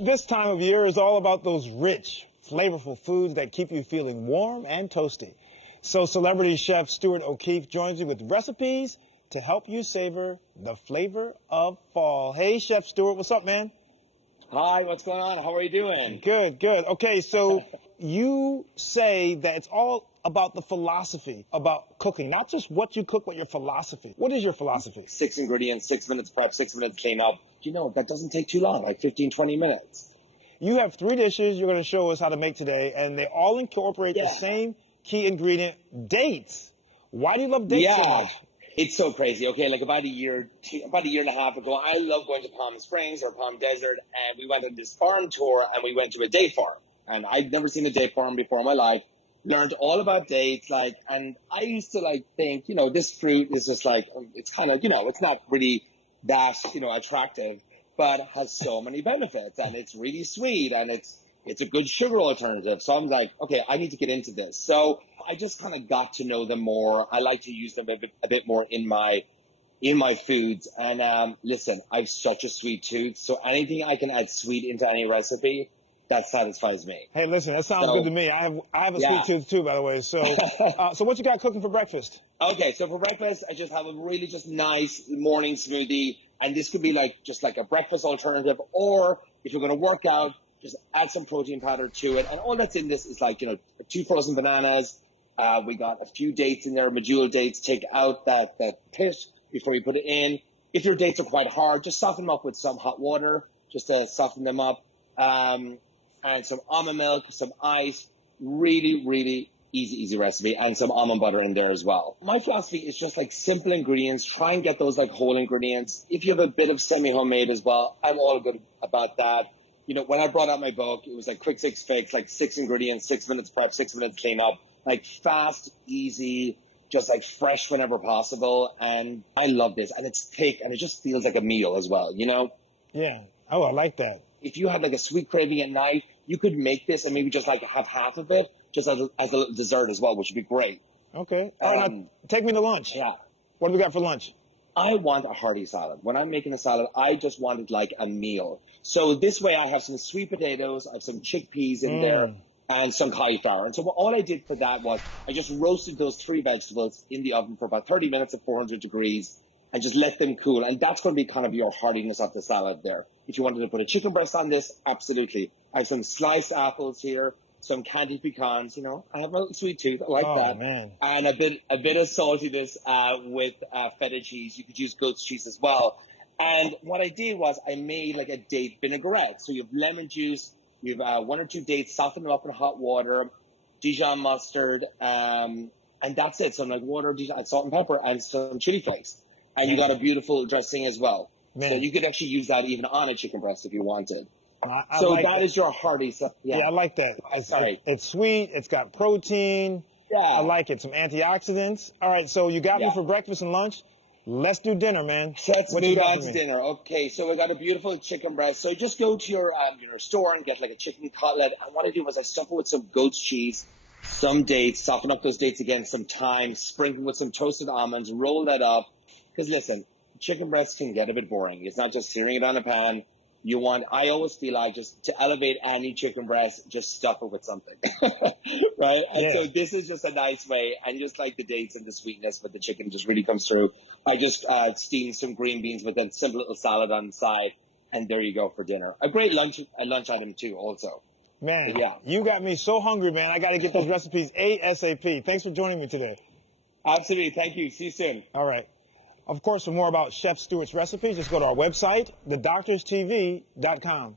This time of year is all about those rich, flavorful foods that keep you feeling warm and toasty. So celebrity chef Stuart O'Keeffe joins you with recipes to help you savor the flavor of fall. Hey, Chef Stuart, what's up, man? Hi, what's going on? How are you doing? Good, good. Okay, so you say that it's all about the philosophy about cooking, not just what you cook, but your philosophy. What is your philosophy? 6 ingredients, 6 minutes prep, 6 minutes clean up. You know, that doesn't take too long, like 15, 20 minutes. You have 3 dishes you're going to show us how to make today, and they all incorporate the same key ingredient, dates. Why do you love dates so much? It's so crazy. Okay, like about a year and a half ago, I love going to Palm Springs or Palm Desert, and we went on this farm tour, and we went to a date farm. And I'd never seen a date farm before in my life. Learned all about dates, and I used to think, this fruit is just it's kind of, it's not really that, attractive, but has so many benefits, and it's really sweet, and it's a good sugar alternative. So I'm like, okay, I need to get into this. So I just kind of got to know them more. I like to use them a bit more in my foods. And listen, I have such a sweet tooth, so anything I can add sweet into any recipe, that satisfies me. Hey, listen, that sounds good to me. I have a sweet tooth too, by the way. So, so what you got cooking for breakfast? Okay, so for breakfast, I just have a really just nice morning smoothie, and this could be just like a breakfast alternative, or if you're going to work out, just add some protein powder to it. And all that's in this is 2 frozen bananas. We got a few dates in there, medjool dates. Take out that pit before you put it in. If your dates are quite hard, just soften them up with some hot water, just to soften them up. And some almond milk, some ice, really, really easy recipe, and some almond butter in there as well. My philosophy is just simple ingredients. Try and get those whole ingredients. If you have a bit of semi-homemade as well, I'm all good about that. When I brought out my book, it was quick 6 fix, 6 ingredients, 6 minutes prep, 6 minutes clean up, fast, easy, just fresh whenever possible. And I love this, and it's thick, and it just feels like a meal as well, Yeah. Oh, I like that. If you have a sweet craving at night, you could make this and maybe just have half of it just as a dessert as well, which would be great. Okay. All right, now take me to lunch. Yeah. What do we got for lunch? I want a hearty salad. When I'm making a salad, I just want it a meal. So this way I have some sweet potatoes, I have some chickpeas in there, and some cauliflower. And so all I did for that was I just roasted those 3 vegetables in the oven for about 30 minutes at 400 degrees and just let them cool. And that's going to be kind of your heartiness of the salad there. If you wanted to put a chicken breast on this, absolutely. I have some sliced apples here, some candied pecans. I have a sweet tooth. I like that. Man. And a bit of saltiness with feta cheese. You could use goat's cheese as well. And what I did was I made a date vinaigrette. So you have lemon juice, you have 1 or 2 dates, soften them up in hot water, Dijon mustard, and that's it. So water, Dijon, salt and pepper, and some chili flakes. And you got a beautiful dressing as well. Man. So you could actually use that even on a chicken breast if you wanted. So like that is your hearty. Yeah, I like that. It's sweet. It's got protein. Yeah. I like it. Some antioxidants. All right, so you got me for breakfast and lunch. Let's do dinner, man. Let's move on to dinner. Okay, so we got a beautiful chicken breast. So just go to your store and get a chicken cutlet. And what I do was I stuff it with some goat's cheese, some dates, soften up those dates again, some thyme, sprinkle with some toasted almonds, roll that up. Because listen, chicken breast can get a bit boring. It's not just searing it on a pan. I always feel like just to elevate any chicken breast, just stuff it with something, right? And so this is just a nice way, and just the dates and the sweetness, but the chicken just really comes through. I just steamed some green beans with a simple little salad on the side, and there you go for dinner. A great lunch item too, also. Man, you got me so hungry, man. I got to get those recipes ASAP. Thanks for joining me today. Absolutely. Thank you. See you soon. All right. Of course, for more about Chef Stuart's recipes, just go to our website, thedoctorstv.com.